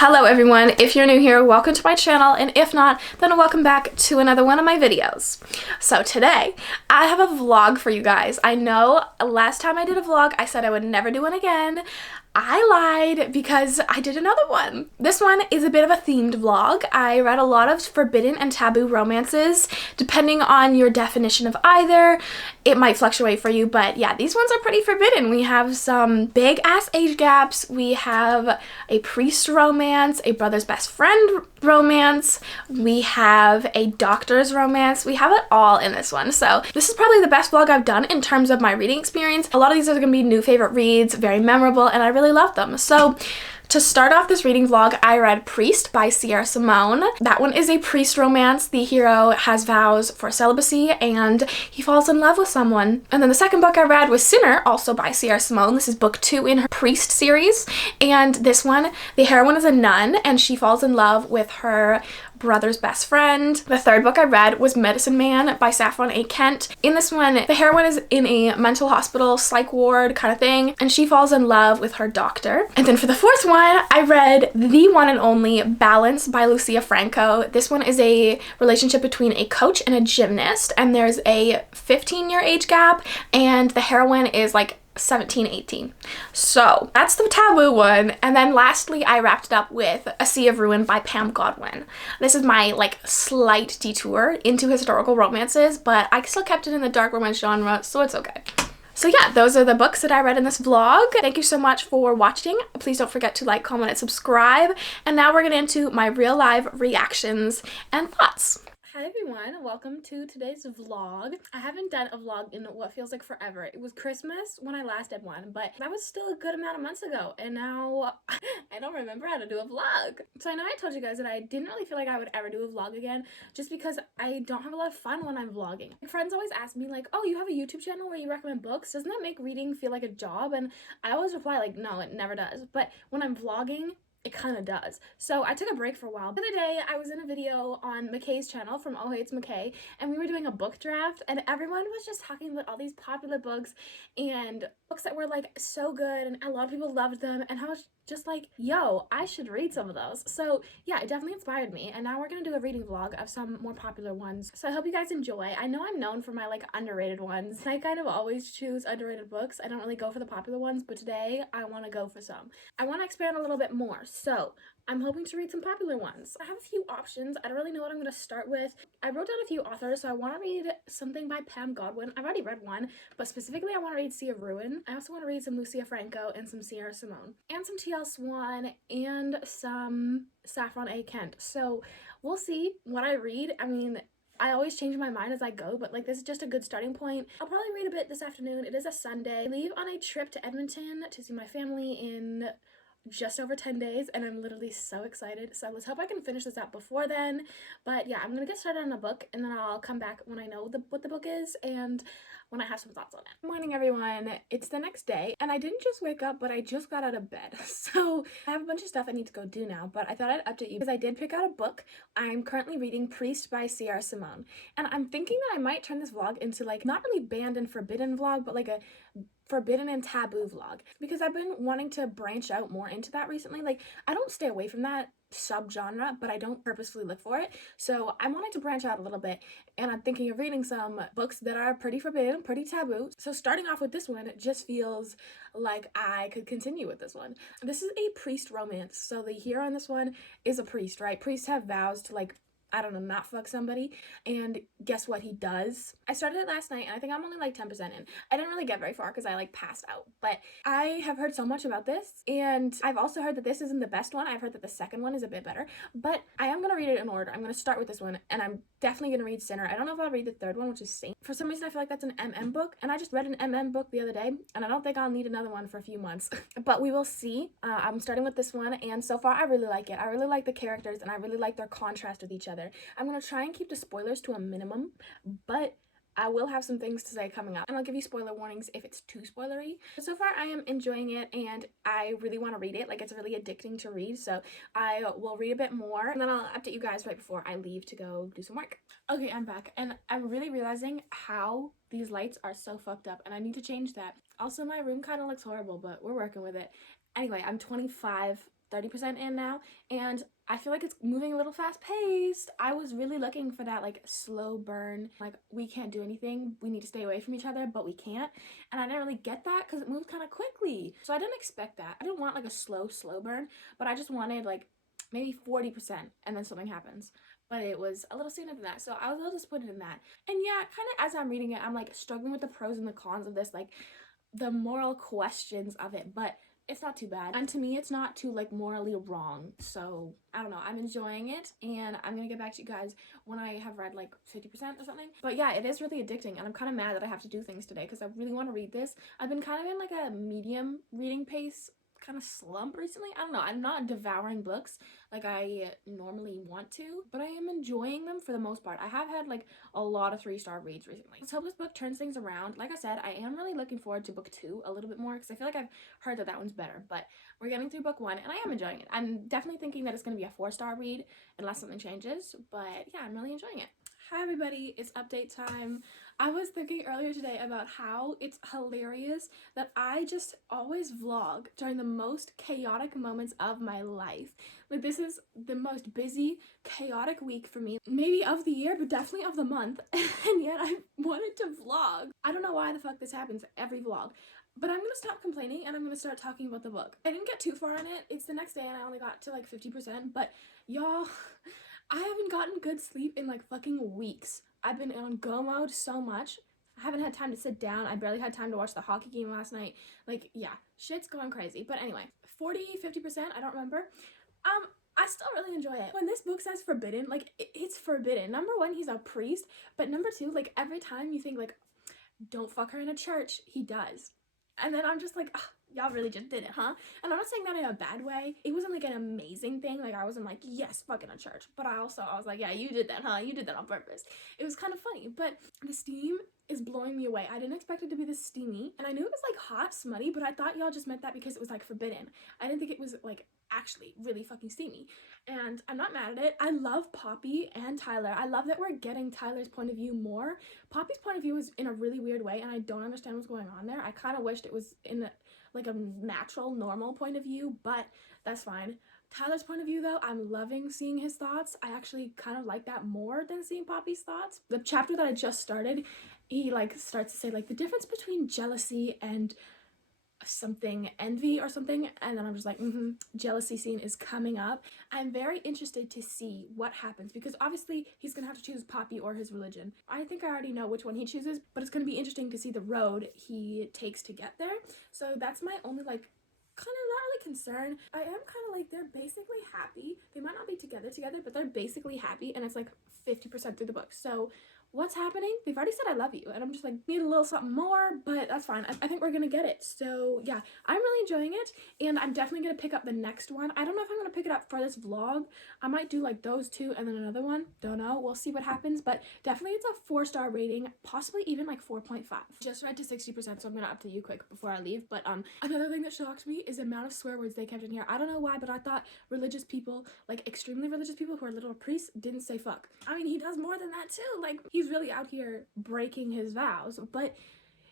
Hello everyone, if you're new here, welcome to my channel, and if not, then welcome back to another one of my videos. So today, I have a vlog for you guys. I know last time I did a vlog, I said I would never do one again. I lied because I did another one. This one is a bit of a themed vlog. I read a lot of forbidden and taboo romances. Depending on your definition of either, it might fluctuate for you, but yeah, these ones are pretty forbidden. We have some big ass age gaps. We have a priest romance, a brother's best friend romance. We have a doctor's romance. We have it all in this one. So this is probably the best vlog I've done in terms of my reading experience. A lot of these are going to be new favorite reads, very memorable, and I really love them. So to start off this reading vlog, I read Priest by Simone. That one is a priest romance. The hero has vows for celibacy and he falls in love with someone. And then the second book I read was Sinner, also by Simone. This is book 2 in her Priest series. And this one, the heroine is a nun and she falls in love with her brother's best friend. The third book I read was Medicine Man by Saffron A. Kent. In this one, the heroine is in a mental hospital psych ward kind of thing, and she falls in love with her doctor. And then for the fourth one, I read the one and only Balance by Lucia Franco. This one is a relationship between a coach and a gymnast, and there's a 15-year age gap, and the heroine is like 17, 18. So that's the taboo one. And then lastly, I wrapped it up with A Sea of Ruin by Pam Godwin. This is my like slight detour into historical romances, but I still kept it in the dark romance genre, so it's okay. So yeah, those are the books that I read in this vlog. Thank you so much for watching. Please don't forget to like, comment, and subscribe. And now we're getting into my real life reactions and thoughts. Hi everyone, welcome to today's vlog. I haven't done a vlog in what feels like forever. It was Christmas when I last did one, but that was still a good amount of months ago, and now I don't remember how to do a vlog. So I know I told you guys that I didn't really feel like I would ever do a vlog again, just because I don't have a lot of fun when I'm vlogging. My friends always ask me like, oh, you have a YouTube channel where you recommend books? Doesn't that make reading feel like a job? And I always reply like, no, it never does. But when I'm vlogging, it kind of does. So I took a break for a while. The other day, I was in a video on McKay's channel from Oh Hey It's McKay, and we were doing a book draft, and everyone was just talking about all these popular books and books that were like so good, and a lot of people loved them, and I was just like, yo, I should read some of those. So yeah, it definitely inspired me, and now we're gonna do a reading vlog of some more popular ones. So I hope you guys enjoy. I know I'm known for my like underrated ones. I kind of always choose underrated books. I don't really go for the popular ones, but today I want to go for some. I want to expand a little bit more. So I'm hoping to read some popular ones. I have a few options. I don't really know what I'm going to start with. I wrote down a few authors, so I want to read something by Pam Godwin. I've already read one, but specifically I want to read Sea of Ruin. I also want to read some Lucia Franco and some Sierra Simone, and some T.L. Swan, and some Saffron A. Kent. So we'll see what I read. I mean, I always change my mind as I go, but like this is just a good starting point. I'll probably read a bit this afternoon. It is a Sunday. I leave on a trip to Edmonton to see my family in just over 10 days, and I'm literally so excited. So let's hope I can finish this up before then. But yeah, I'm gonna get started on a book, and then I'll come back when I know what the book is and when I have some thoughts on it. Good morning everyone, it's the next day, and I didn't just wake up, but I just got out of bed. So I have a bunch of stuff I need to go do now, but I thought I'd update you because I did pick out a book. I'm currently reading Priest by Sierra Simone, and I'm thinking that I might turn this vlog into like not really banned and forbidden vlog, but like a forbidden and taboo vlog, because I've been wanting to branch out more into that recently. Like I don't stay away from that subgenre, but I don't purposefully look for it. So I'm wanting to branch out a little bit, and I'm thinking of reading some books that are pretty forbidden, pretty taboo. So starting off with this one, it just feels like I could continue with this one. This is a priest romance. So the hero on this one is a priest, right? Priests have vows to like, I don't know, not fuck somebody, and guess what he does? I started it last night, and I think I'm only like 10% in. I didn't really get very far because I like passed out, but I have heard so much about this, and I've also heard that this isn't the best one. I've heard that the second one is a bit better, but I am going to read it in order. I'm going to start with this one, and I'm definitely going to read Sinner. I don't know if I'll read the third one, which is Saint. For some reason, I feel like that's an MM book, and I just read an MM book the other day, and I don't think I'll need another one for a few months, but we will see. I'm starting with this one, and so far I really like it. I really like the characters, and I really like their contrast with each other. I'm going to try and keep the spoilers to a minimum, but I will have some things to say coming up, and I'll give you spoiler warnings if it's too spoilery. But so far I am enjoying it, and I really want to read it. Like it's really addicting to read, so I will read a bit more, and then I'll update you guys right before I leave to go do some work. Okay, I'm back, and I'm really realizing how these lights are so fucked up, and I need to change that. Also, my room kind of looks horrible, but we're working with it. Anyway, I'm 25 30% in now, and I feel like it's moving a little fast paced. I was really looking for that like slow burn, like we can't do anything, we need to stay away from each other, but we can't. And I didn't really get that because it moved kind of quickly. So I didn't expect that. I didn't want like a slow burn, but I just wanted like maybe 40% and then something happens. But it was a little sooner than that. So I was a little disappointed in that. And yeah, kind of as I'm reading it, I'm like struggling with the pros and the cons of this, like the moral questions of it. But it's not too bad, and to me it's not too like morally wrong. So I don't know, I'm enjoying it, and I'm gonna get back to you guys when I have read like 50% or something. But yeah, it is really addicting, and I'm kind of mad that I have to do things today because I really want to read this. I've been kind of in like a medium reading pace kind of slump recently. I don't know, I'm not devouring books like I normally want to, but I am enjoying them for the most part. I have had like a lot of 3-star reads recently. Let's hope this book turns things around. Like I said, I am really looking forward to book 2 a little bit more because I feel like I've heard that that one's better, but we're getting through book 1 and I am enjoying it. I'm definitely thinking that it's going to be a 4-star read unless something changes, but yeah, I'm really enjoying it. Hi everybody, it's update time. I was thinking earlier today about how it's hilarious that I just always vlog during the most chaotic moments of my life. Like this is the most busy, chaotic week for me, maybe of the year, but definitely of the month, and yet I wanted to vlog. I don't know why the fuck this happens every vlog. But I'm gonna stop complaining and I'm gonna start talking about the book. I didn't get too far on it. It's the next day and I only got to like 50%, but y'all, I haven't gotten good sleep in like fucking weeks. I've been on go mode so much. I haven't had time to sit down. I barely had time to watch the hockey game last night. Like, yeah, shit's going crazy. But anyway, 50%, I don't remember. I still really enjoy it. When this book says forbidden, like, it's forbidden. Number 1, he's a priest, but number 2, like, every time you think, like, don't fuck her in a church, he does. And then I'm just like, oh, y'all really just did it, huh? And I'm not saying that in a bad way. It wasn't like an amazing thing. Like I wasn't like, yes, fucking a church. But I was like, yeah, you did that, huh? You did that on purpose. It was kind of funny. But the steam is blowing me away. I didn't expect it to be this steamy. And I knew it was like hot, smutty, but I thought y'all just meant that because it was like forbidden. I didn't think it was like actually really fucking steamy, and I'm not mad at it. I love Poppy and Tyler. I love that we're getting Tyler's point of view more. Poppy's point of view is in a really weird way and I don't understand what's going on there. I kind of wished it was in like a natural, normal point of view, but that's fine. Tyler's point of view though, I'm loving seeing his thoughts. I actually kind of like that more than seeing Poppy's thoughts. The chapter that I just started, he like starts to say like the difference between jealousy and something envy or something, and then I'm just like jealousy scene is coming up. I'm very interested to see what happens because obviously he's gonna have to choose Poppy or his religion. I think I already know which one he chooses, but it's gonna be interesting to see the road he takes to get there. So that's my only like kind of not really concern. I am kind of like they're basically happy. They might not be together but they're basically happy, and it's like 50% through the book. So what's happening? They've already said I love you, and I'm just like, need a little something more, but that's fine. I think we're gonna get it. So yeah, I'm really enjoying it, and I'm definitely gonna pick up the next one. I don't know if I'm gonna pick it up for this vlog. I might do like those 2 and then another one. Don't know. We'll see what happens, but definitely it's a 4-star rating, possibly even like 4.5. Just read to 60%, so I'm gonna update you quick before I leave. But another thing that shocked me is the amount of swear words they kept in here. I don't know why, but I thought religious people, like extremely religious people who are literal priests, didn't say fuck. I mean, he does more than that too. Like, he's really out here breaking his vows, but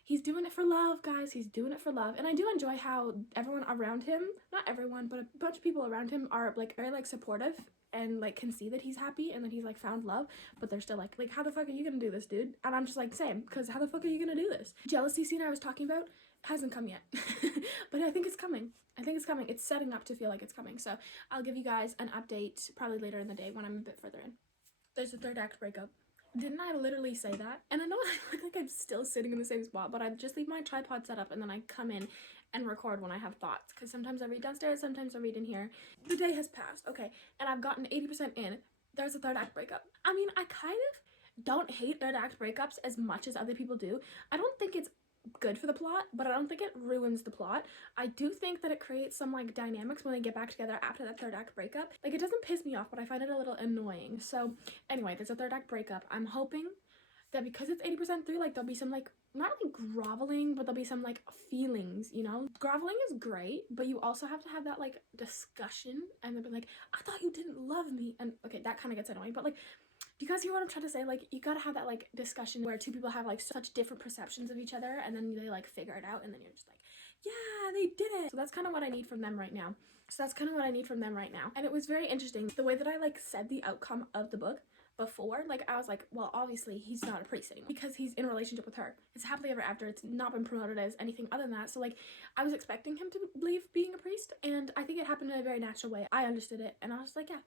he's doing it for love, guys. He's doing it for love. And I do enjoy how everyone around him, not everyone, but a bunch of people around him are like very like supportive and like can see that he's happy and that he's like found love, but they're still like how the fuck are you gonna do this, dude? And I'm just like, same, because how the fuck are you gonna do this? Jealousy scene I was talking about hasn't come yet, but I think it's coming. I think it's coming. It's setting up to feel like it's coming. So I'll give you guys an update probably later in the day when I'm a bit further in. There's a 3rd act breakup. Didn't I literally say that? And I know I look like I'm still sitting in the same spot, but I just leave my tripod set up and then I come in and record when I have thoughts, because sometimes I read downstairs, sometimes I read in here. The day has passed, okay, and I've gotten 80% in. There's a 3rd act breakup. I mean, I kind of don't hate 3rd act breakups as much as other people do. I don't think it's good for the plot, but I don't think it ruins the plot. I do think that it creates some like dynamics when they get back together after that 3rd act breakup. Like, it doesn't piss me off, but I find it a little annoying. So anyway, there's a 3rd act breakup. I'm hoping that because it's 80% through, like there'll be some like, not really groveling, but there'll be some like feelings, you know? Groveling is great, but you also have to have that like discussion, and they'll be like, I thought you didn't love me. And okay, that kind of gets annoying, but like, do you guys hear what I'm trying to say? Like, you gotta have that like discussion where 2 people have like such different perceptions of each other, and then they like figure it out, and then you're just like, yeah, they did it. So that's kind of what I need from them right now. So that's kind of what I need from them right now. And it was very interesting the way that I like said the outcome of the book before. Like, I was like, well, obviously he's not a priest anymore because he's in a relationship with her. It's happily ever after. It's not been promoted as anything other than that. So like, I was expecting him to leave being a priest, and I think it happened in a very natural way. I understood it, and I was like, yeah.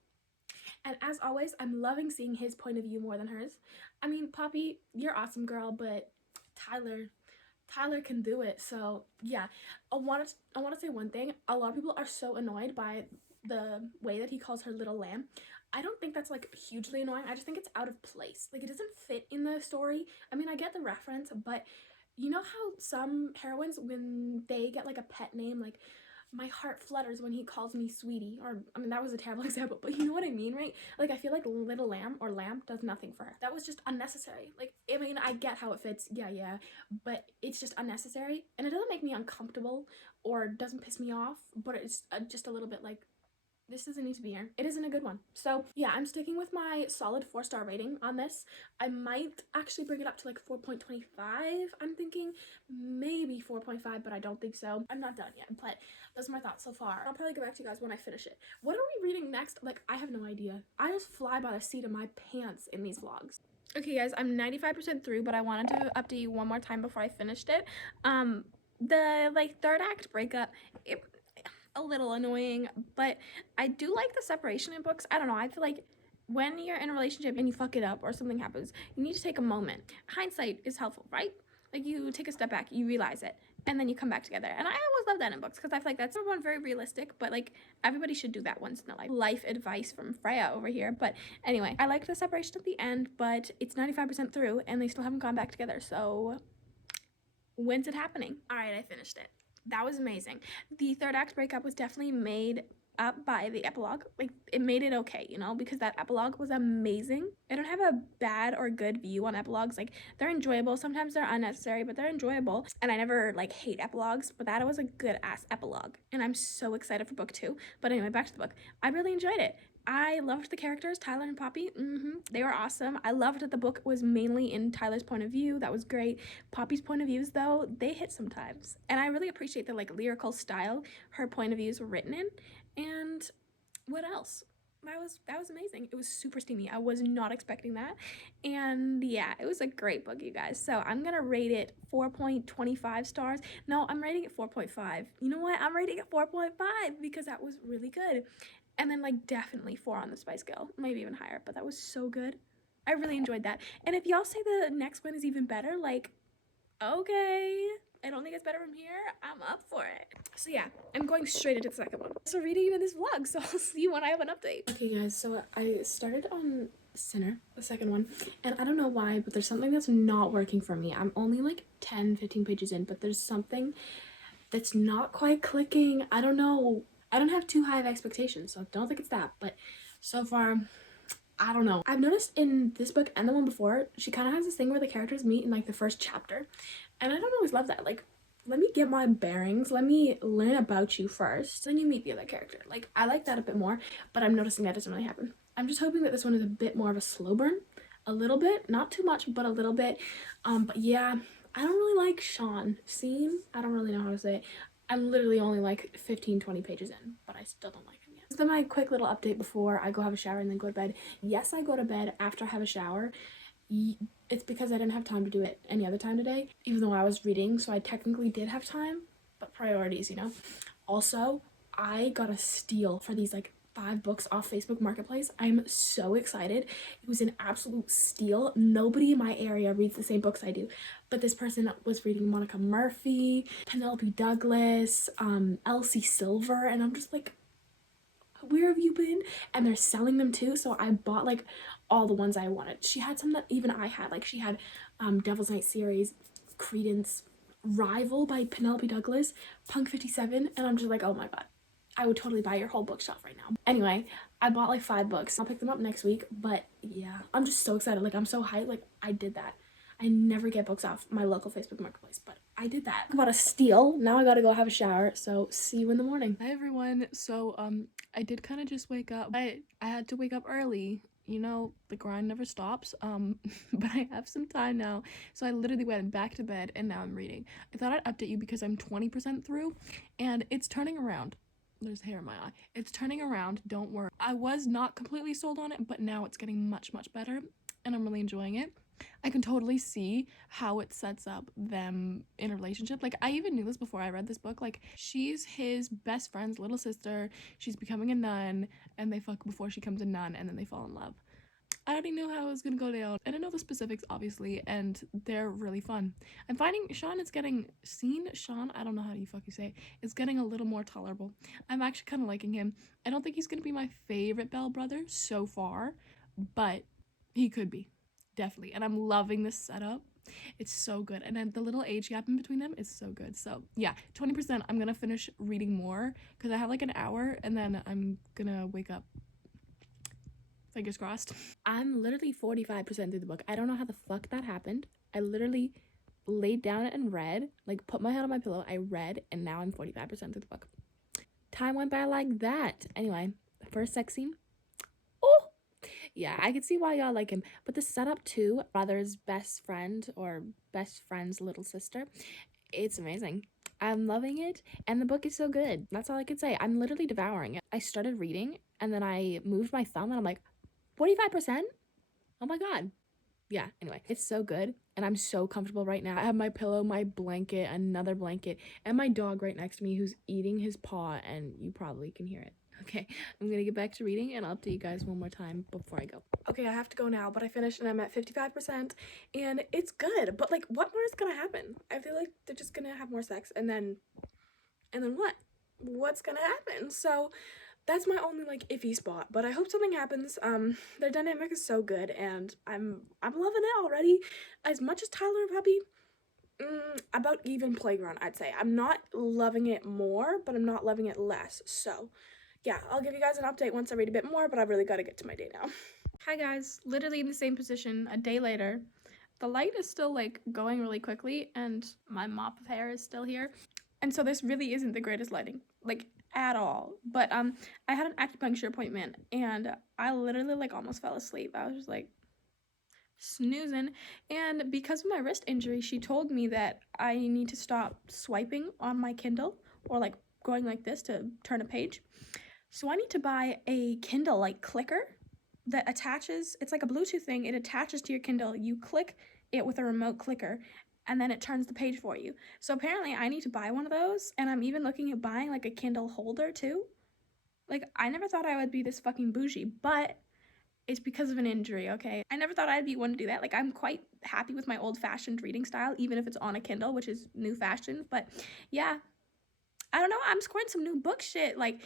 And as always, I'm loving seeing his point of view more than hers. I mean, Poppy, you're awesome, girl, but Tyler can do it. So yeah, I want to say one thing. A lot of people are so annoyed by the way that he calls her little lamb. I don't think that's like hugely annoying. I just think it's out of place. Like, it doesn't fit in the story. I mean, I get the reference, but you know how some heroines, when they get like a pet name, like my heart flutters when he calls me sweetie, or I mean, that was a terrible example, but you know what I mean, right? Like, I feel like little lamb or lamb does nothing for her. That was just unnecessary. Like, I mean, I get how it fits, yeah, but it's just unnecessary, and it doesn't make me uncomfortable or doesn't piss me off, but it's just a little bit like, this doesn't need to be here. It isn't a good one. So yeah, I'm sticking with my solid 4-star rating on this. I might actually bring it up to like 4.25. I'm thinking maybe 4.5, but I don't think so. I'm not done yet, but those are my thoughts so far. I'll probably get back to you guys when I finish it. What are we reading next? Like, I have no idea. I just fly by the seat of my pants in these vlogs. Okay guys, I'm 95% through, but I wanted to update you one more time before I finished it. The like third act breakup, a little annoying, but I do like the separation in books. I don't know, I feel like when you're in a relationship and you fuck it up or something happens, you need to take a moment. Hindsight is helpful, right? Like, you take a step back, you realize it, and then you come back together. And I always love that in books because I feel like that's number one, very realistic, but like, everybody should do that once in a life advice from Freya over here. But anyway, I liked the separation at the end, but it's 95% through and they still haven't gone back together. So when's it happening? All right, I finished it. That was amazing. The third act breakup was definitely made up by the epilogue. Like, it made it okay, you know, because that epilogue was amazing. I don't have a bad or good view on epilogues. Like, they're enjoyable. Sometimes they're unnecessary, but they're enjoyable. And I never like hate epilogues, but that was a good ass epilogue. And I'm so excited for book 2. But anyway, back to the book. I really enjoyed it. I loved the characters, Tyler and Poppy. They were awesome. I loved that the book was mainly in Tyler's point of view. That was great. Poppy's point of views, though, they hit sometimes. And I really appreciate the like lyrical style her point of views were written in. And what else? That was amazing. It was super steamy. I was not expecting that. And yeah, it was a great book, you guys. So I'm gonna rate it 4.25 stars. No, I'm rating it 4.5. You know what? I'm rating it 4.5 because that was really good. And then like definitely 4 on the spice scale, maybe even higher, but that was so good. I really enjoyed that. And if y'all say the next one is even better, like, okay, I don't think it's better from here, I'm up for it. So yeah, I'm going straight into the second one. So reading even this vlog, so I'll see you when I have an update. Okay guys, so I started on Sinner, the second one, and I don't know why, but there's something that's not working for me. I'm only like 10-15 pages in, but there's something that's not quite clicking. I don't know. I don't have too high of expectations, so I don't think it's that, but so far, I don't know. I've noticed in this book and the one before, she kind of has this thing where the characters meet in like the first chapter, and I don't always love that. Like, let me get my bearings, let me learn about you first, then you meet the other character. Like, I like that a bit more, but I'm noticing that doesn't really happen. I'm just hoping that this one is a bit more of a slow burn, a little bit, not too much, but a little bit. But yeah, I don't really like Sean. Scene? I don't really know how to say it. I'm literally only like 15-20 pages in, but I still don't like him yet. So my quick little update before I go have a shower and then go to bed. Yes, I go to bed after I have a shower. It's because I didn't have time to do it any other time today, even though I was reading, so I technically did have time, but priorities, you know. Also, I got a steal for these like 5 books off Facebook Marketplace. I'm so excited. It was an absolute steal. Nobody in my area reads the same books I do, but this person was reading Monica Murphy, Penelope Douglas, Elsie Silver, and I'm just like, where have you been? And they're selling them too, so I bought like all the ones I wanted. She had some that even I had. Like, she had Devil's Night series, Credence, Rival by Penelope Douglas, Punk 57, and I'm just like, oh my god, I would totally buy your whole bookshelf right now. Anyway, I bought like 5 books. I'll pick them up next week, but yeah, I'm just so excited. Like, I'm so hyped. Like, I did that. I never get books off my local Facebook Marketplace, but I did that. I bought a steal. Now I gotta go have a shower, so see you in the morning. Hi everyone. So I did kind of just wake up. I had to wake up early. You know, the grind never stops. But I have some time now. So I literally went back to bed and now I'm reading. I thought I'd update you because I'm 20% through and it's turning around. There's hair in my eye. It's turning around, don't worry. I was not completely sold on it, but now it's getting much, much better, and I'm really enjoying it. I can totally see how it sets up them in a relationship. Like, I even knew this before I read this book. Like, she's his best friend's little sister. She's becoming a nun, and they fuck before she becomes a nun, and then they fall in love. I already knew how it was gonna go down. I didn't know the specifics, obviously, and they're really fun. I'm finding Sean, I don't know how you fucking say it, is getting a little more tolerable. I'm actually kind of liking him. I don't think he's gonna be my favorite Bell brother so far, but he could be, definitely. And I'm loving this setup. It's so good. And then the little age gap in between them is so good. So yeah, 20%. I'm gonna finish reading more because I have like an hour, and then I'm gonna wake up. Fingers crossed. I'm literally 45% through the book. I don't know how the fuck that happened. I literally laid down and read, like put my head on my pillow, I read, and now I'm 45% through the book. Time went by like that. Anyway, first sex scene. Oh, yeah, I can see why y'all like him. But the setup too, brother's best friend or best friend's little sister, it's amazing. I'm loving it, and the book is so good. That's all I can say. I'm literally devouring it. I started reading, and then I moved my thumb, and I'm like, 45%? Oh my god. Yeah, anyway, it's so good, and I'm so comfortable right now. I have my pillow, my blanket, another blanket, and my dog right next to me who's eating his paw, and you probably can hear it. Okay, I'm gonna get back to reading, and I'll update you guys one more time before I go. Okay, I have to go now, but I finished, and I'm at 55%, and it's good, but like, what more is gonna happen? I feel like they're just gonna have more sex, and then what? What's gonna happen? So that's my only like iffy spot, but I hope something happens. Their dynamic is so good, and I'm loving it already. As much as Tyler and Puppy, about even playground, I'd say. I'm not loving it more, but I'm not loving it less. So yeah, I'll give you guys an update once I read a bit more, but I've really got to get to my day now. Hi guys, literally in the same position a day later. The light is still like going really quickly, and my mop of hair is still here. And so this really isn't the greatest lighting, like at all. But I had an acupuncture appointment, and I literally like almost fell asleep. I was just like snoozing, and because of my wrist injury, she told me that I need to stop swiping on my Kindle or like going like this to turn a page. So I need to buy a Kindle like clicker that attaches, it's like a Bluetooth thing, it attaches to your Kindle. You click it with a remote clicker, and then it turns the page for you. So apparently I need to buy one of those, and I'm even looking at buying like a Kindle holder too. Like, I never thought I would be this fucking bougie, but it's because of an injury, okay? I never thought I'd be one to do that. Like, I'm quite happy with my old-fashioned reading style, even if it's on a Kindle, which is new fashion. But yeah, I don't know, I'm scoring some new book shit. Like,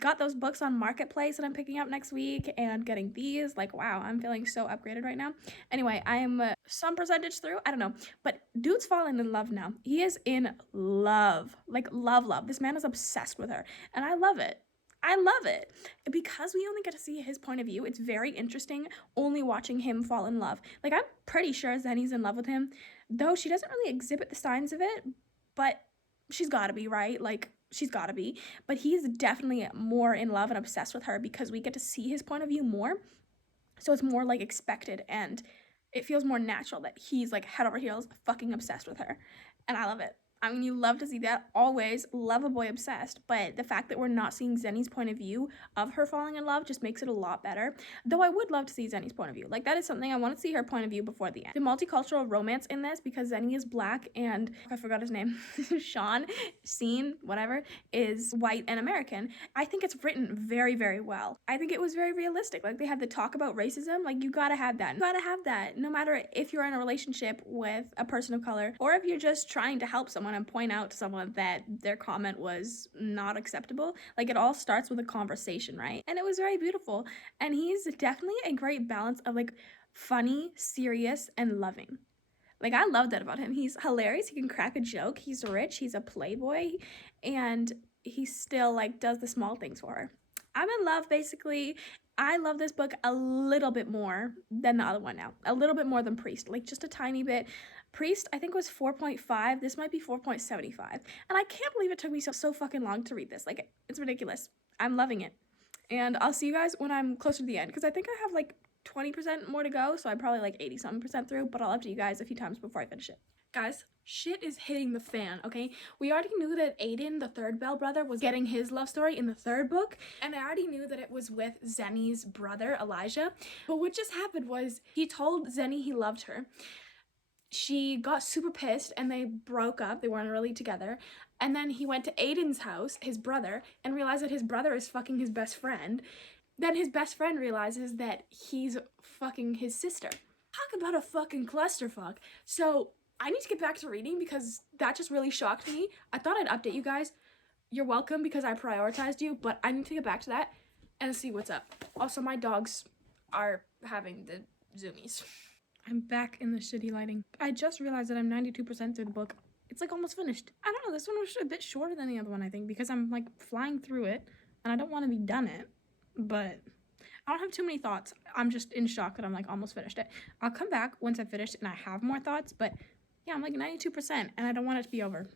got those books on Marketplace that I'm picking up next week, and getting these. Like, wow, I'm feeling so upgraded right now. Anyway, I am some percentage through, I don't know, but dude's falling in love now. He is in love, like love. This man is obsessed with her, and I love it. I love it. Because we only get to see his point of view, it's very interesting only watching him fall in love. Like, I'm pretty sure Zenny's in love with him, though she doesn't really exhibit the signs of it, but she's gotta be, right? Like, she's gotta be. But he's definitely more in love and obsessed with her because we get to see his point of view more. So it's more like expected, and it feels more natural that he's like head over heels fucking obsessed with her. And I love it. I mean, you love to see that, always. Love a boy obsessed, but the fact that we're not seeing Zenny's point of view of her falling in love just makes it a lot better. Though I would love to see Zenny's point of view. Like, that is something I want to see her point of view before the end. The multicultural romance in this, because Zenny is black and I forgot his name, Sean, whatever, is white and American. I think it's written very, very well. I think it was very realistic. Like, they had the talk about racism. Like, you gotta have that. You gotta have that. No matter if you're in a relationship with a person of color, or if you're just trying to help someone and point out to someone that their comment was not acceptable. Like, it all starts with a conversation, right? And it was very beautiful. And he's definitely a great balance of like funny, serious, and loving. Like, I love that about him. He's hilarious. He can crack a joke. He's rich. He's a playboy. And he still like does the small things for her. I'm in love, basically. I love this book a little bit more than the other one now. A little bit more than Priest. Like, just a tiny bit. Priest, I think, was 4.5. This might be 4.75. And I can't believe it took me so fucking long to read this. Like, it's ridiculous. I'm loving it. And I'll see you guys when I'm closer to the end, because I think I have like 20% more to go, so I'm probably like 80-something% through, but I'll update you guys a few times before I finish it. Guys, shit is hitting the fan, okay? We already knew that Aiden, the third Bell brother, was getting his love story in the third book, and I already knew that it was with Zenny's brother, Elijah. But what just happened was he told Zenny he loved her. She got super pissed and they broke up. They weren't really together. And then he went to Aiden's house, his brother, and realized that his brother is fucking his best friend. Then his best friend realizes that he's fucking his sister. Talk about a fucking clusterfuck. So I need to get back to reading because that just really shocked me. I thought I'd update you guys. You're welcome because I prioritized you, but I need to get back to that and see what's up. Also, my dogs are having the zoomies. I'm back in the shitty lighting. I just realized that I'm 92% through the book. It's like almost finished. I don't know, this one was a bit shorter than the other one, I think, because I'm like flying through it and I don't want to be done it, but I don't have too many thoughts. I'm just in shock that I'm like almost finished it. I'll come back once I've finished and I have more thoughts, but yeah, I'm like 92% and I don't want it to be over.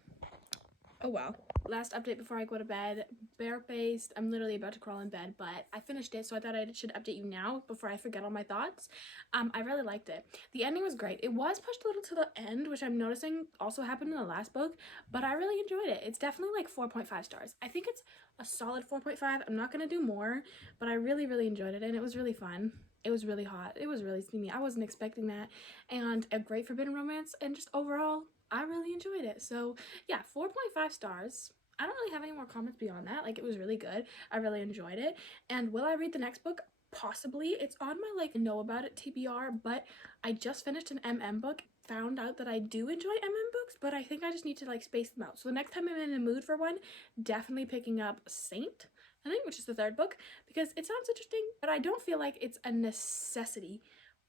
Oh well. Last update before I go to bed. Barefaced. I'm literally about to crawl in bed, but I finished it, so I thought I should update you now before I forget all my thoughts. I really liked it. The ending was great. It was pushed a little to the end, which I'm noticing also happened in the last book, but I really enjoyed it. It's definitely like 4.5 stars. I think it's a solid 4.5. I'm not going to do more, but I really, really enjoyed it, and it was really fun. It was really hot. It was really steamy. I wasn't expecting that, and a great forbidden romance, and just overall, I really enjoyed it. So yeah, 4.5 stars. I don't really have any more comments beyond that. Like, it was really good. I really enjoyed it. And will I read the next book? Possibly. It's on my like know about it TBR, but I just finished an MM book, found out that I do enjoy MM books, but I think I just need to like space them out. So the next time I'm in a mood for one, definitely picking up Saint, I think, which is the third book, because it sounds interesting, but I don't feel like it's a necessity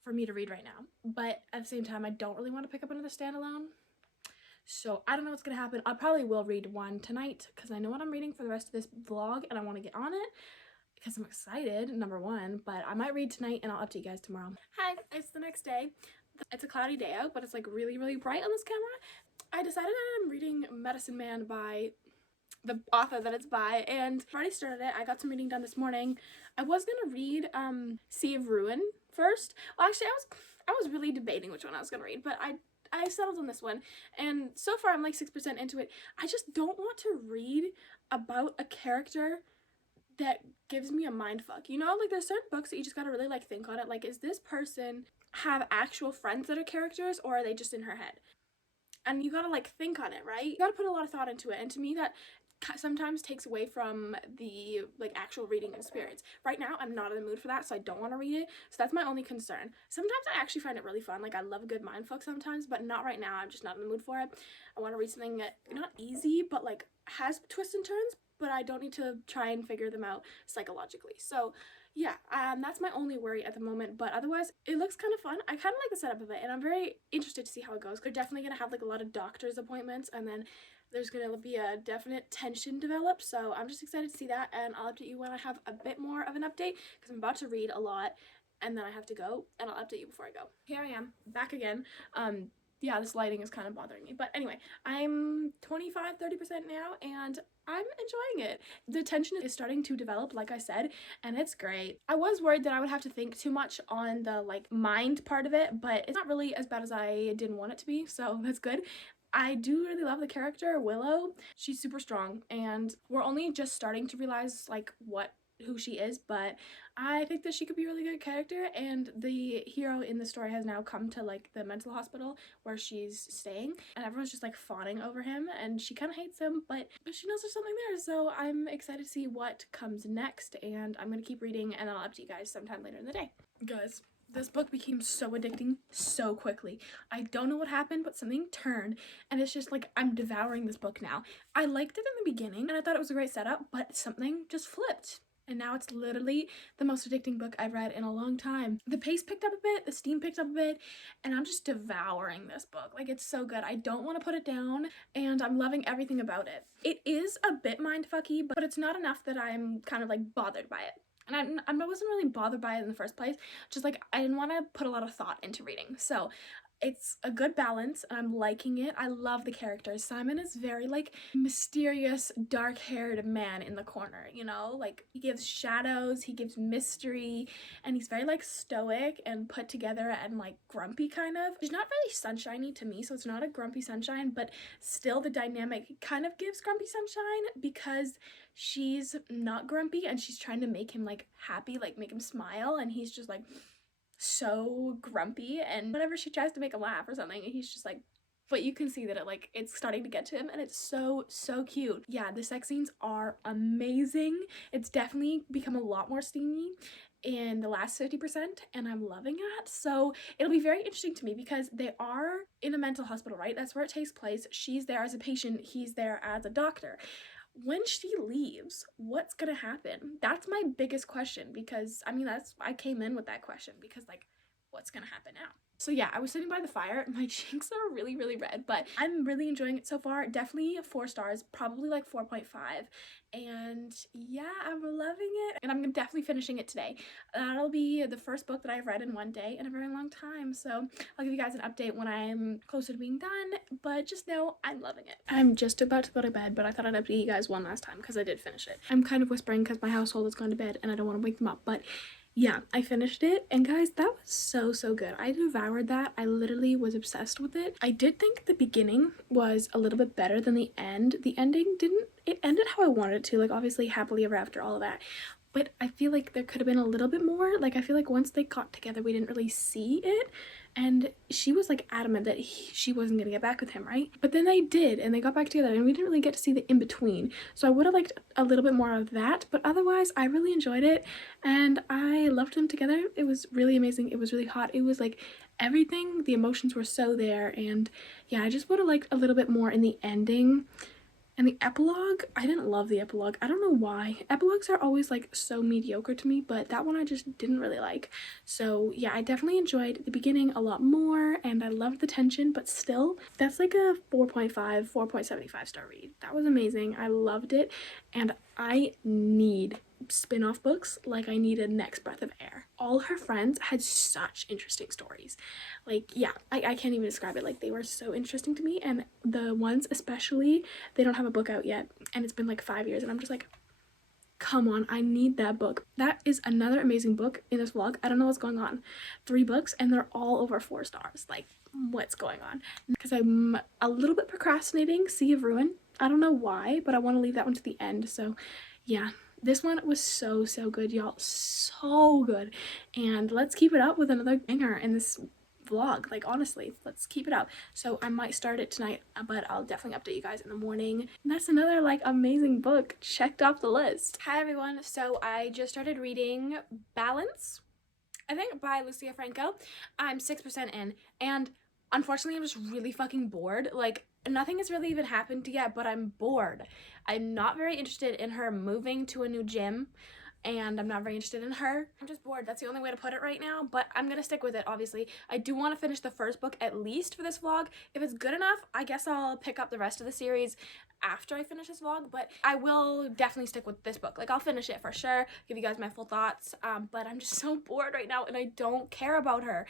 for me to read right now. But at the same time, I don't really want to pick up another standalone. So I don't know what's gonna happen. I probably will read one tonight because I know what I'm reading for the rest of this vlog and I want to get on it because I'm excited, number one, but I might read tonight and I'll update you guys tomorrow. Hi, it's the next day. It's a cloudy day out, but it's like really, really bright on this camera. I decided that I'm reading Medicine Man by the author that it's by, and I've already started it. I got some reading done this morning. I was gonna read Sea of Ruin first. Well, actually, I was really debating which one I was gonna read, but I settled on this one, and so far I'm like 6% into it. I just don't want to read about a character that gives me a mind fuck. You know, like there's certain books that you just gotta really like think on it. Like, is this person have actual friends that are characters, or are they just in her head? And you gotta like think on it, right? You gotta put a lot of thought into it, and to me that sometimes takes away from the like actual reading experience. Right now I'm not in the mood for that, so I don't want to read it. So that's my only concern. Sometimes I actually find it really fun. Like, I love a good mindfuck sometimes, but not right now. I'm just not in the mood for it. I want to read something that not easy, but like has twists and turns, but I don't need to try and figure them out psychologically. So yeah, that's my only worry at the moment, but otherwise it looks kind of fun. I kind of like the setup of it, and I'm very interested to see how it goes. They're definitely gonna have like a lot of doctor's appointments, and then there's gonna be a definite tension develop, so I'm just excited to see that, and I'll update you when I have a bit more of an update, because I'm about to read a lot and then I have to go, and I'll update you before I go. Here I am, back again. Yeah, this lighting is kind of bothering me, but anyway, I'm 25-30% now, and I'm enjoying it. The tension is starting to develop, like I said, and it's great. I was worried that I would have to think too much on the like mind part of it, but it's not really as bad as I didn't want it to be, so that's good. I do really love the character, Willow. She's super strong, and we're only just starting to realize like who she is, but I think that she could be a really good character, and the hero in the story has now come to like the mental hospital where she's staying, and everyone's just like fawning over him, and she kind of hates him, but she knows there's something there, so I'm excited to see what comes next, and I'm gonna keep reading, and I'll update you guys sometime later in the day. Guys, this book became so addicting so quickly. I don't know what happened, but something turned, and it's just like I'm devouring this book now. I liked it in the beginning, and I thought it was a great setup, but something just flipped. And now it's literally the most addicting book I've read in a long time. The pace picked up a bit, the steam picked up a bit, and I'm just devouring this book. Like, it's so good. I don't want to put it down, and I'm loving everything about it. It is a bit mindfucky, but it's not enough that I'm kind of like bothered by it. And I wasn't really bothered by it in the first place. Just like, I didn't want to put a lot of thought into reading. So it's a good balance and I'm liking it. I love the characters. Simon is very like mysterious, dark-haired man in the corner, you know? Like he gives shadows, he gives mystery, and he's very like stoic and put together and like grumpy kind of. He's not really sunshiny to me, so it's not a grumpy sunshine, but still the dynamic kind of gives grumpy sunshine because she's not grumpy and she's trying to make him like happy, like make him smile, and he's just like so grumpy, and whenever she tries to make him laugh or something, he's just like, but you can see that it's starting to get to him, and it's so cute. Yeah, the sex scenes are amazing. It's definitely become a lot more steamy in the last 50%, and I'm loving it. So it'll be very interesting to me because they are in a mental hospital, right? That's where it takes place. She's there as a patient, he's there as a doctor. When she leaves, what's gonna happen? That's my biggest question, because I mean, I came in with that question because like, what's gonna happen now? So yeah, I was sitting by the fire. My cheeks are really red, but I'm really enjoying it so far. Definitely 4 stars, probably like 4.5. And yeah, I'm loving it. And I'm definitely finishing it today. That'll be the first book that I've read in one day in a very long time. So I'll give you guys an update when I'm closer to being done, but just know I'm loving it. I'm just about to go to bed, but I thought I'd update you guys one last time because I did finish it. I'm kind of whispering because my household has gone to bed and I don't want to wake them up, but yeah, I finished it, and guys, that was so good. I devoured that. I literally was obsessed with it. I did think the beginning was a little bit better than the end. The ending it ended how I wanted it to, like obviously happily ever after, all of that. But I feel like there could have been a little bit more. Like I feel like once they got together, we didn't really see it. And she was like adamant that she wasn't gonna get back with him, right? But then they did, and they got back together, and we didn't really get to see the in-between. So I would have liked a little bit more of that, but otherwise I really enjoyed it and I loved them together. It was really amazing. It was really hot. It was like everything, the emotions were so there, and yeah, I just would have liked a little bit more in the ending. And the epilogue, I didn't love the epilogue. I don't know why. Epilogues are always like so mediocre to me, but that one I just didn't really like. So yeah, I definitely enjoyed the beginning a lot more, and I loved the tension, but still, that's like a 4.5, 4.75 star read. That was amazing. I loved it, and I need spin-off books like I needed Next Breath of Air. All her friends had such interesting stories. Like, yeah, I can't even describe it. Like, they were so interesting to me, and the ones especially, they don't have a book out yet, and it's been like 5 years, and I'm just like, come on, I need that book. That is another amazing book in this vlog. I don't know what's going on. 3 books, and they're all over 4 stars. Like, what's going on? Because I'm a little bit procrastinating Sea of Ruin. I don't know why, but I want to leave that one to the end. So yeah, this one was so good, y'all. So good. And let's keep it up with another banger in this vlog. Like, honestly, let's keep it up. So I might start it tonight, but I'll definitely update you guys in the morning. And that's another like amazing book checked off the list. Hi everyone. So I just started reading Balance, I think, by Lucia Franco. I'm 6% in, and unfortunately I'm just really fucking bored. Like, nothing has really even happened yet, but I'm bored. I'm not very interested in her moving to a new gym, and I'm not very interested in her. I'm just bored. That's the only way to put it right now, but I'm gonna stick with it, obviously. I do want to finish the first book at least for this vlog. If it's good enough, I guess I'll pick up the rest of the series after I finish this vlog, but I will definitely stick with this book. Like, I'll finish it for sure, give you guys my full thoughts, but I'm just so bored right now and I don't care about her.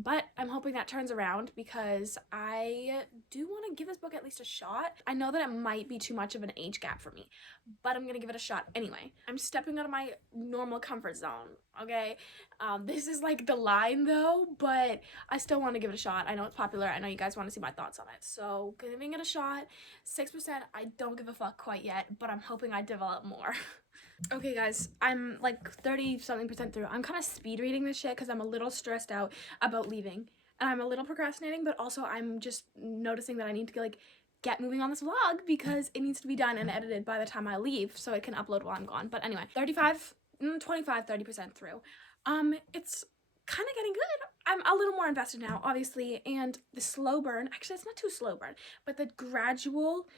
But I'm hoping that turns around because I do want to give this book at least a shot. I know that it might be too much of an age gap for me, but I'm gonna give it a shot anyway. I'm stepping out of my normal comfort zone, okay? This is like the line though, but I still want to give it a shot. I know it's popular. I know you guys want to see my thoughts on it, so giving it a shot. 6%, I don't give a fuck quite yet, but I'm hoping I develop more. Okay guys, I'm like 30-something% through. I'm kind of speed reading this shit because I'm a little stressed out about leaving, and I'm a little procrastinating, but also I'm just noticing that I need to get moving on this vlog because it needs to be done and edited by the time I leave so I can upload while I'm gone. But anyway, 30% through. It's kind of getting good. I'm a little more invested now, obviously, and the slow burn, actually it's not too slow burn, but the gradual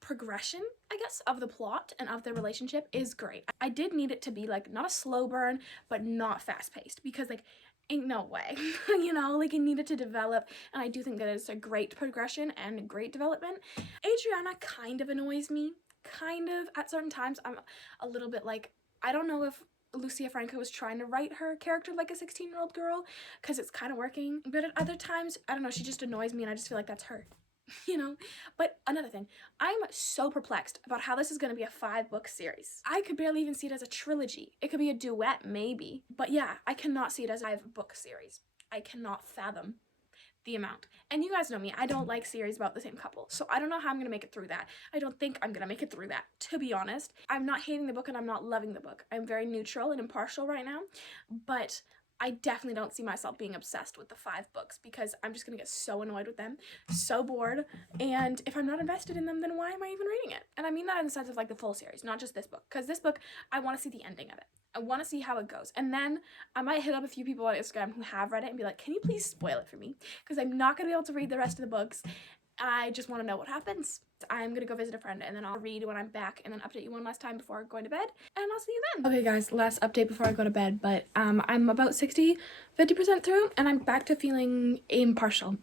progression, I guess, of the plot and of the relationship is great. I did need it to be like not a slow burn, but not fast paced, because like ain't no way, you know, like it needed to develop, and I do think that it's a great progression and great development. Adriana kind of annoys me, kind of at certain times. I'm a little bit like, I don't know if Lucia Franco was trying to write her character like a 16-year-old girl, because it's kind of working. But at other times, I don't know, she just annoys me and I just feel like that's her. You know? But another thing, I'm so perplexed about how this is going to be a 5-book series. I could barely even see it as a trilogy. It could be a duet, maybe. But yeah, I cannot see it as a 5-book series. I cannot fathom the amount. And you guys know me, I don't like series about the same couple. So I don't know how I'm gonna make it through that. I don't think I'm gonna make it through that, to be honest. I'm not hating the book and I'm not loving the book. I'm very neutral and impartial right now, but I definitely don't see myself being obsessed with the 5 books because I'm just gonna get so annoyed with them, so bored, and if I'm not invested in them, then why am I even reading it? And I mean that in the sense of like the full series, not just this book, because this book, I want to see the ending of it. I want to see how it goes. And then I might hit up a few people on Instagram who have read it and be like, can you please spoil it for me? Because I'm not going to be able to read the rest of the books. I just want to know what happens. I'm going to go visit a friend and then I'll read when I'm back and then update you one last time before going to bed. And I'll see you then. Okay guys, last update before I go to bed, but I'm about 50% through and I'm back to feeling impartial.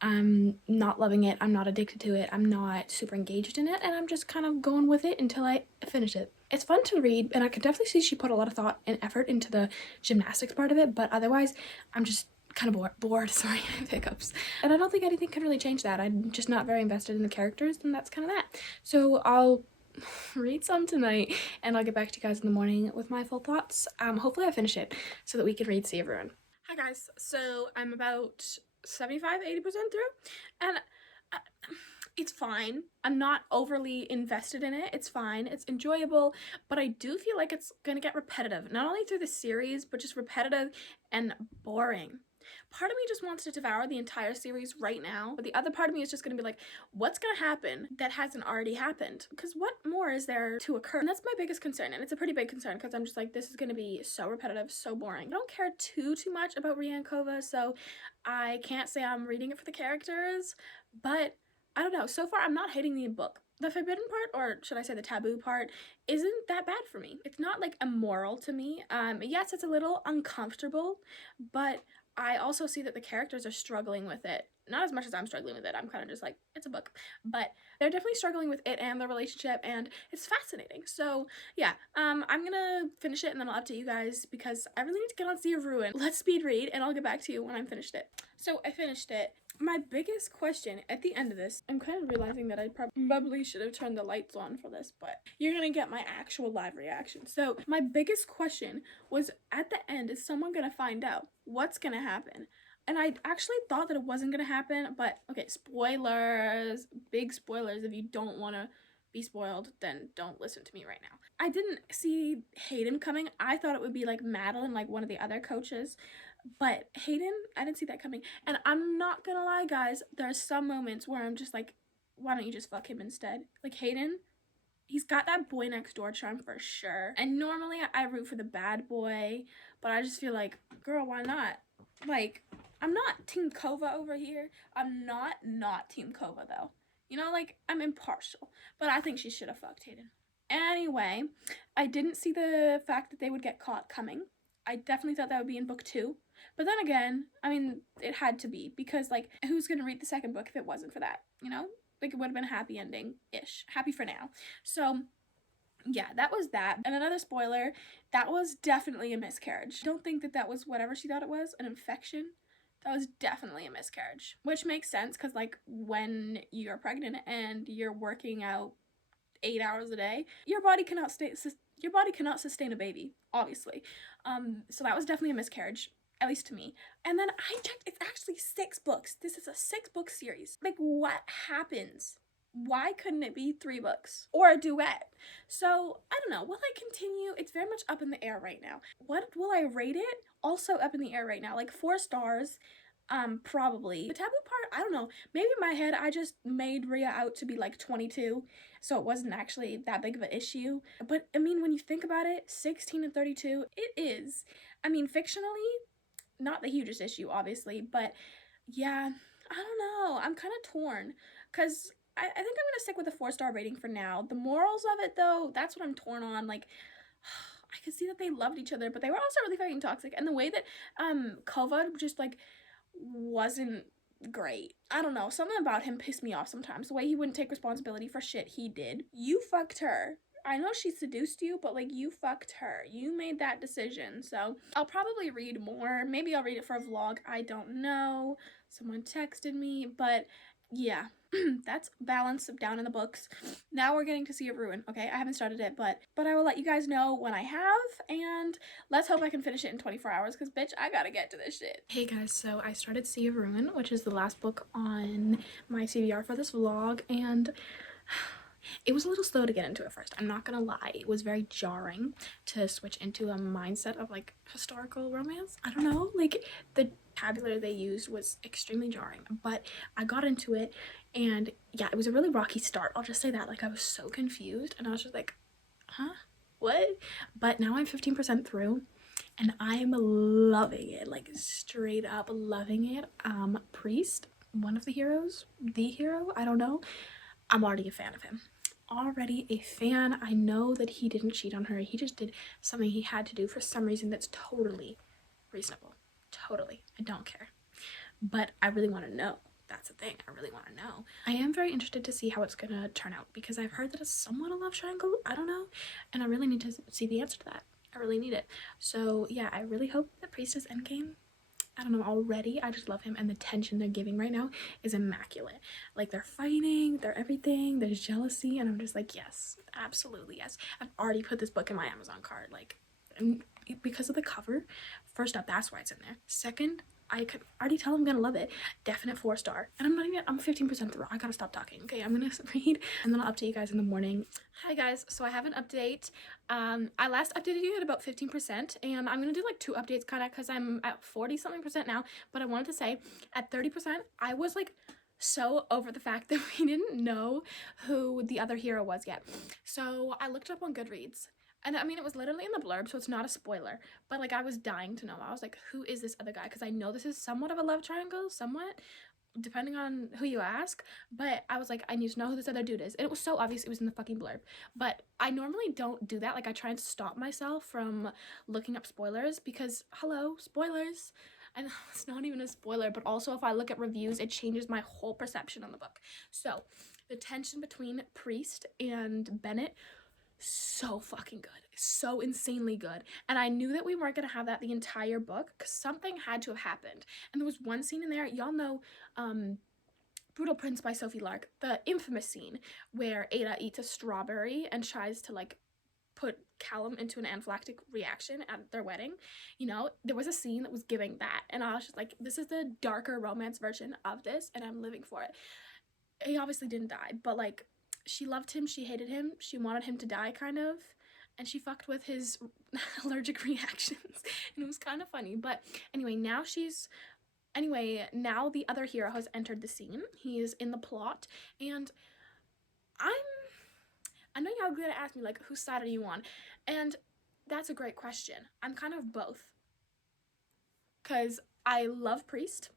I'm not loving it. I'm not addicted to it. I'm not super engaged in it. And I'm just kind of going with it until I finish it. It's fun to read, and I could definitely see she put a lot of thought and effort into the gymnastics part of it, but otherwise, I'm just kind of bored. Sorry, hiccups. And I don't think anything can really change that. I'm just not very invested in the characters, and that's kind of that. So I'll read some tonight, and I'll get back to you guys in the morning with my full thoughts. Hopefully I finish it so that we can read See Everyone. Hi guys, so I'm about 75-80% through, and it's fine. I'm not overly invested in it. It's fine. It's enjoyable, but I do feel like it's gonna get repetitive, not only through the series, but just repetitive and boring. Part of me just wants to devour the entire series right now, but the other part of me is just gonna be like, what's gonna happen that hasn't already happened? Because what more is there to occur? And that's my biggest concern, and it's a pretty big concern because I'm just like, this is gonna be so repetitive, so boring. I don't care too much about Ryankova, so I can't say I'm reading it for the characters, but I don't know. So far, I'm not hating the book. The forbidden part, or should I say the taboo part, isn't that bad for me. It's not like immoral to me. Yes, it's a little uncomfortable, but I also see that the characters are struggling with it. Not as much as I'm struggling with it. I'm kind of just like, it's a book. But they're definitely struggling with it and their relationship, and it's fascinating. So yeah, I'm gonna finish it and then I'll update you guys because I really need to get on Sea of Ruin. Let's speed read and I'll get back to you when I'm finished it. So I finished it. My biggest question at the end of this, I'm kind of realizing that I probably should have turned the lights on for this, but you're gonna get my actual live reaction. So my biggest question was, at the end, is someone gonna find out what's gonna happen? And I actually thought that it wasn't gonna happen, but okay, spoilers, big spoilers. If you don't want to be spoiled, then don't listen to me right now. I didn't see Hayden coming. I thought it would be like Madeline, like one of the other coaches. But Hayden, I didn't see that coming. And I'm not gonna lie, guys, there are some moments where I'm just like, why don't you just fuck him instead? Like Hayden, he's got that boy next door charm for sure. And normally I root for the bad boy, but I just feel like, girl, why not? Like, I'm not Team Kova over here. I'm not Team Kova though. You know, like, I'm impartial. But I think she should have fucked Hayden. Anyway, I didn't see the fact that they would get caught coming. I definitely thought that would be in book 2. But then again, I mean, it had to be because, like, who's going to read the second book if it wasn't for that, you know? Like, it would have been a happy ending-ish. Happy for now. So, yeah, that was that. And another spoiler, that was definitely a miscarriage. I don't think that that was whatever she thought it was, an infection. That was definitely a miscarriage. Which makes sense because, like, when you're pregnant and you're working out 8 hours a day, your body cannot sustain a baby, obviously. So that was definitely a miscarriage. At least to me. And then I checked, it's actually 6 books. This is a 6-book series. Like, what happens? Why couldn't it be 3 books? Or a duet? So, I don't know. Will I continue? It's very much up in the air right now. What will I rate it? Also up in the air right now. Like 4 stars. Probably. The taboo part, I don't know. Maybe in my head, I just made Rhea out to be like 22. So it wasn't actually that big of an issue. But, I mean, when you think about it, 16 and 32, it is. I mean, fictionally, not the hugest issue, obviously, but yeah, I don't know. I'm kind of torn because I think I'm going to stick with a 4-star rating for now. The morals of it, though, that's what I'm torn on. Like, I could see that they loved each other, but they were also really fucking toxic. And the way that Kova just, like, wasn't great. I don't know. Something about him pissed me off sometimes. The way he wouldn't take responsibility for shit he did. You fucked her. I know she seduced you, but like you fucked her. You made that decision. So I'll probably read more. Maybe I'll read it for a vlog. I don't know. Someone texted me, but yeah. That's balance down in the books. Now we're getting to Sea of Ruin. Okay, I haven't started it, but I will let you guys know when I have, and let's hope I can finish it in 24 hours, because bitch, I gotta get to this shit. Hey guys, so I started Sea of Ruin, which is the last book on my CBR for this vlog, and it was a little slow to get into at first. I'm not gonna lie. It was very jarring to switch into a mindset of like historical romance. I don't know, like the vocabulary they used was extremely jarring, but I got into it, and yeah, it was a really rocky start. I'll just say that. Like I was so confused, and I was just like, huh? What? But now I'm 15% through, and I'm loving it, like straight up loving it. Priest, one of the heroes, the hero, I don't know. I'm already a fan of him. Already a fan. I know that he didn't cheat on her. He just did something he had to do for some reason that's totally reasonable. Totally. I don't care. But I really want to know. That's the thing. I really want to know. I am very interested to see how it's going to turn out, because I've heard that it's somewhat a love triangle. I don't know. And I really need to see the answer to that. I really need it. So yeah, I really hope that Priest is endgame. I don't know, already I just love him, and the tension they're giving right now is immaculate. Like they're fighting, they're everything, there's jealousy, and I'm just like, yes, absolutely yes. I've already put this book in my Amazon cart, like, and because of the cover. First up, that's why it's in there. Second, I could already tell I'm gonna love it. Definite 4-star. And I'm 15% through. I gotta stop talking. Okay, I'm gonna read, and then I'll update you guys in the morning. Hi guys, so I have an update. I last updated you at about 15%, and I'm gonna do like 2 updates kind of, because I'm at 40 something percent now. But I wanted to say at 30%, I was like so over the fact that we didn't know who the other hero was yet. So I looked up on Goodreads. And I mean, it was literally in the blurb, so it's not a spoiler. But like, I was dying to know. I was like, who is this other guy? Because I know this is somewhat of a love triangle, somewhat, depending on who you ask. But I was like, I need to know who this other dude is. And it was so obvious it was in the fucking blurb. But I normally don't do that. Like, I try and stop myself from looking up spoilers, because, hello, spoilers. And it's not even a spoiler, but also if I look at reviews, it changes my whole perception on the book. So the tension between Priest and Bennett, so fucking good, so insanely good. And I knew that we weren't gonna have that the entire book, because something had to have happened. And there was one scene in there, y'all know Brutal Prince by Sophie Lark, the infamous scene where Ada eats a strawberry and tries to like put Callum into an anaphylactic reaction at their wedding. You know, there was a scene that was giving that, and I was just like, this is the darker romance version of this, and I'm living for it. He obviously didn't die, but like, she loved him, she hated him, she wanted him to die, kind of, and she fucked with his allergic reactions, and it was kind of funny. But anyway, now now the other hero has entered the scene. He is in the plot, and I know y'all gonna ask me like, whose side are you on? And that's a great question. I'm kind of both, because I love Priest.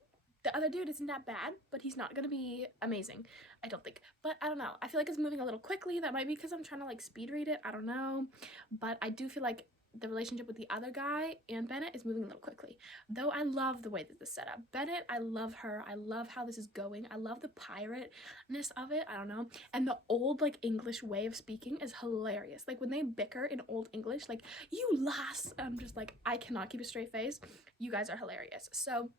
The other dude isn't that bad, but he's not gonna be amazing, I don't think. But I don't know. I feel like it's moving a little quickly. That might be because I'm trying to like speed read it. I don't know. But I do feel like the relationship with the other guy and Bennett is moving a little quickly. Though I love the way that this is set up. Bennett, I love her. I love how this is going. I love the pirate-ness of it. I don't know. And the old like English way of speaking is hilarious. Like when they bicker in old English, like, you lass. I'm just like, I cannot keep a straight face. You guys are hilarious. So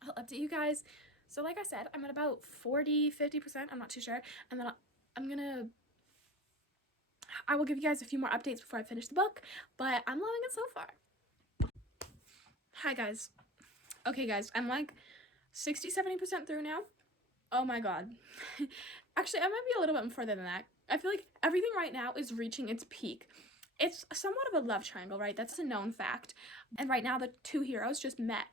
I'll update you guys. So like I said, I'm at about 40-50%, I'm not too sure, and then I will give you guys a few more updates before I finish the book, but I'm loving it so far. Hi guys. Okay guys, I'm like 60-70% through now. Oh my god. Actually, I might be a little bit further than that. I feel like everything right now is reaching its peak. It's somewhat of a love triangle, right? That's a known fact. And right now the 2 heroes just met.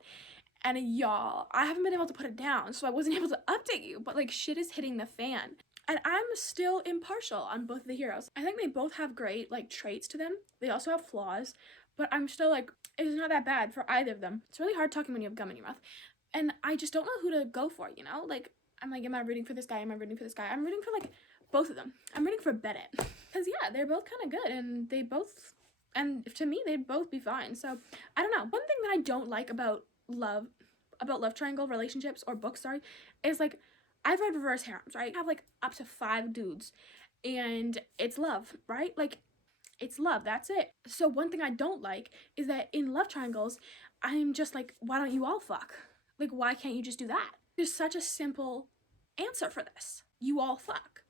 And y'all, I haven't been able to put it down, so I wasn't able to update you, but like, shit is hitting the fan. And I'm still impartial on both of the heroes. I think they both have great like traits to them. They also have flaws, but I'm still like, it's not that bad for either of them. It's really hard talking when you have gum in your mouth. And I just don't know who to go for, you know? Like, I'm like, am I rooting for this guy? Am I rooting for this guy? I'm rooting for like both of them. I'm rooting for Bennett. Because yeah, they're both kind of good, and to me, they'd both be fine. So I don't know. One thing that I don't like about love triangle relationships or books, sorry, is like, I've read reverse harems, right? I have like up to 5 dudes, and it's love, right? Like, It's love, that's it. So one thing I don't like is that in love triangles, I'm just like, why don't you all fuck? Like, why can't you just do that? There's such a simple answer for this. You all fuck.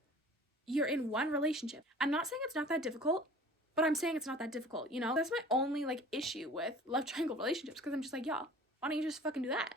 You're in one relationship. I'm not saying it's not that difficult, but I'm saying it's not that difficult, you know? That's my only, like, issue with love triangle relationships, because I'm just like, y'all, why don't you just fucking do that?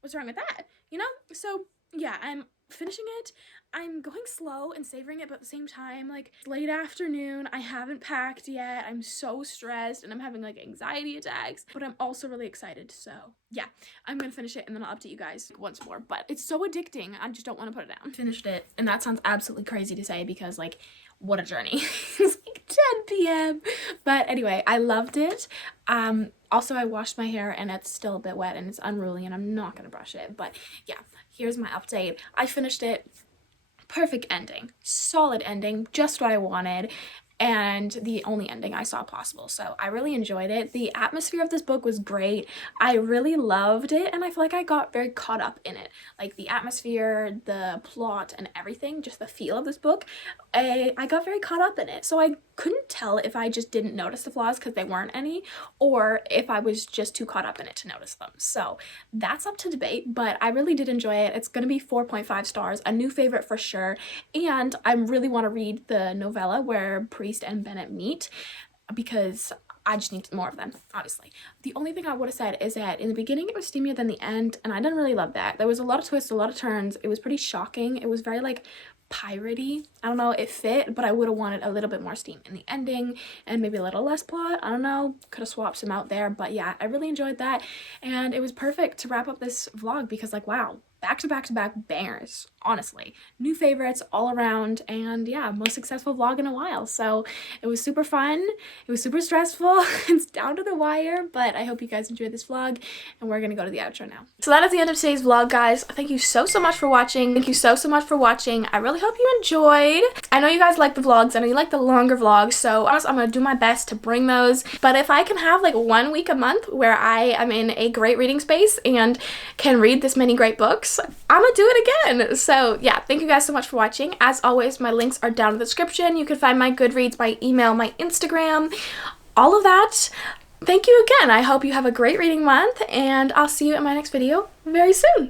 What's wrong with that? You know? So, yeah, I'm finishing it. I'm going slow and savoring it, but at the same time, like, late afternoon, I haven't packed yet. I'm so stressed, and I'm having, like, anxiety attacks, but I'm also really excited. So, yeah, I'm gonna finish it, and then I'll update you guys once more. But it's so addicting, I just don't want to put it down. Finished it, and that sounds absolutely crazy to say because, like, what a journey. It's like 10 p.m. But anyway, I loved it. Also, I washed my hair and it's still a bit wet and it's unruly and I'm not gonna brush it. But yeah, here's my update. I finished it. Perfect ending. Solid ending. Just what I wanted. And the only ending I saw possible. So I really enjoyed it. The atmosphere of this book was great. I really loved it, and I feel like I got very caught up in it. Like the atmosphere, the plot, and everything, just the feel of this book, I got very caught up in it. So I couldn't tell if I just didn't notice the flaws because there weren't any, or if I was just too caught up in it to notice them. So that's up to debate, but I really did enjoy it. It's gonna be 4.5 stars, a new favorite for sure. And I really want to read the novella where Priest and Bennett meet because I just need more of them, obviously. The only thing I would have said is that in the beginning it was steamier than the end, and I didn't really love that. There was a lot of twists, a lot of turns. It was pretty shocking. It was very like piratey. I don't know, it fit, but I would have wanted a little bit more steam in the ending and maybe a little less plot. I don't know, could have swapped some out there, but yeah, I really enjoyed that, and it was perfect to wrap up this vlog because, like, wow, back to back to back bangers, honestly. New favorites all around, and yeah, most successful vlog in a while. So it was super fun, it was super stressful, it's down to the wire, but I hope you guys enjoyed this vlog, and we're gonna go to the outro now. So that is the end of today's vlog, guys. Thank you so much for watching. Thank you so much for watching. I really hope you enjoyed. I know you guys like the vlogs, I know you like the longer vlogs, so honestly, I'm gonna do my best to bring those, but if I can have like 1 week a month where I am in a great reading space and can read this many great books, I'm gonna do it again. So yeah, thank you guys so much for watching. As always, my links are down in the description. You can find my Goodreads, my email, my Instagram, all of that. Thank you again. I hope you have a great reading month, and I'll see you in my next video very soon.